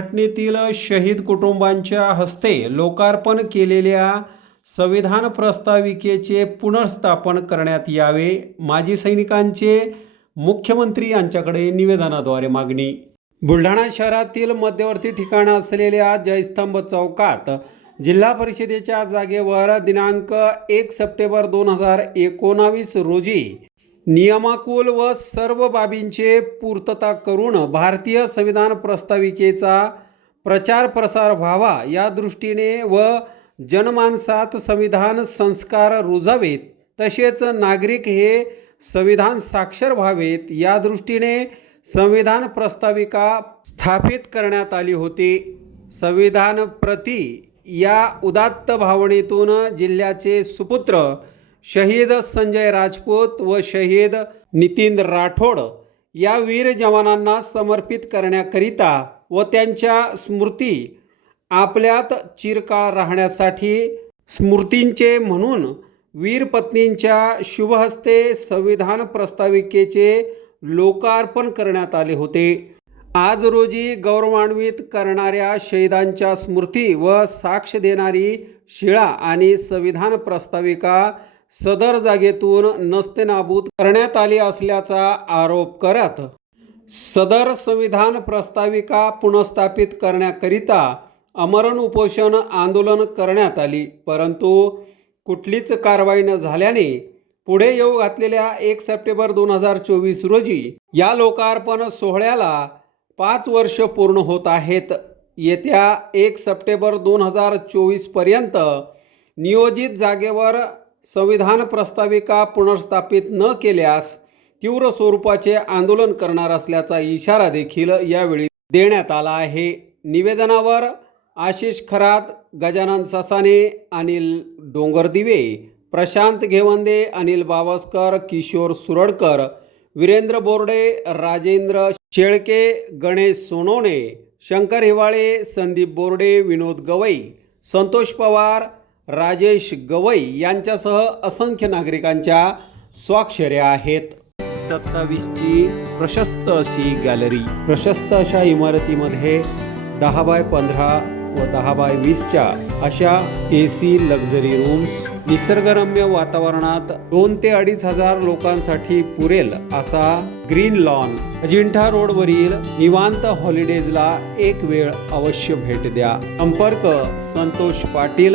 घटनेतील शहीद कुटुंबांच्या हस्ते लोकार्पण केलेल्या संविधान प्रस्ताविकेचे पुनर्स्थापन करण्यात यावे माजी सैनिकांचे मुख्यमंत्री यांच्याकडे निवेदनाद्वारे मागणी. बुलढाणा शहरातील मध्यवर्ती ठिकाण असलेल्या जयस्तंभ चौकात जिल्हा परिषदेच्या जागेवर दिनांक एक सप्टेंबर दोन हजार एकोणावीस रोजी नियमाकुल व सर्व बाबींचे पूर्तता करून भारतीय संविधान प्रस्ताविकेचा प्रचार प्रसार व्हावा या दृष्टीने व जनमानसात संविधान संस्कार रुजावेत तसेच नागरिक हे संविधान साक्षर व्हावेत या दृष्टीने संविधान प्रस्ताविका स्थापित करण्यात आली होती. संविधान प्रति या उदात्त भावनेतून जिल्ह्याचे सुपुत्र शहीद संजय राजपूत व शहीद नितीन राठोड या वीर जवानांना समर्पित करण्याकरिता व त्यांच्या स्मृती आपल्यात चिरकाळ राहण्यासाठी स्मृतींचे म्हणून वीरपत्नींच्या शुभहस्ते संविधान प्रस्ताविकेचे लोकार्पण करण्यात आले होते. आज रोजी गौरवान्वित करणाऱ्या शहीदांच्या स्मृती व साक्ष देणारी शिळा आणि संविधान प्रस्ताविका सदर जागेतून नस्तेनाबूत करण्यात आली असल्याचा आरोप करत सदर संविधान प्रस्ताविका पुनर्स्थापित करण्याकरिता अमरण उपोषण आंदोलन करण्यात आली. परंतु कुठलीच कारवाई न झाल्याने पुढे येऊ घातलेल्या एक सप्टेंबर दोन हजार चोवीस रोजी या लोकार्पण सोहळ्याला पाच वर्ष पूर्ण होत आहेत. येत्या एक सप्टेंबर दोन हजार चोवीसपर्यंत नियोजित जागेवर संविधान प्रस्ताविका पुनर्स्थापित न केल्यास तीव्र स्वरूपाचे आंदोलन करणार असल्याचा इशारा देखील यावेळी देण्यात आला आहे. निवेदनावर आशिष खरात गजानन ससाने अनिल डोंगरदिवे प्रशांत घेवंदे अनिल बावस्कर किशोर सुरडकर वीरेंद्र बोर्डे राजेंद्र शेळके गणेश सोनवणे शंकर हिवाळे संदीप बोर्डे विनोद गवई संतोष पवार राजेश गवई यांच्यासह असंख्य नागरिकांच्या स्वाक्षऱ्या आहेत. सत्तावीसची प्रशस्त अशी गॅलरी. प्रशस्त अशा इमारतीमध्ये दहा बाय पंधरा व दहा बाय वीसच्या अशा ए सी लक्झरी रूम्स निसर्गरम्य वातावरणात दोन ते अडीच हजार लोकांसाठी पुरेल असा ग्रीन लॉन. अजिंठा रोडवरील निवांत हॉलिडेजला एक वेळ अवश्य भेट द्या. संपर्क संतोष पाटील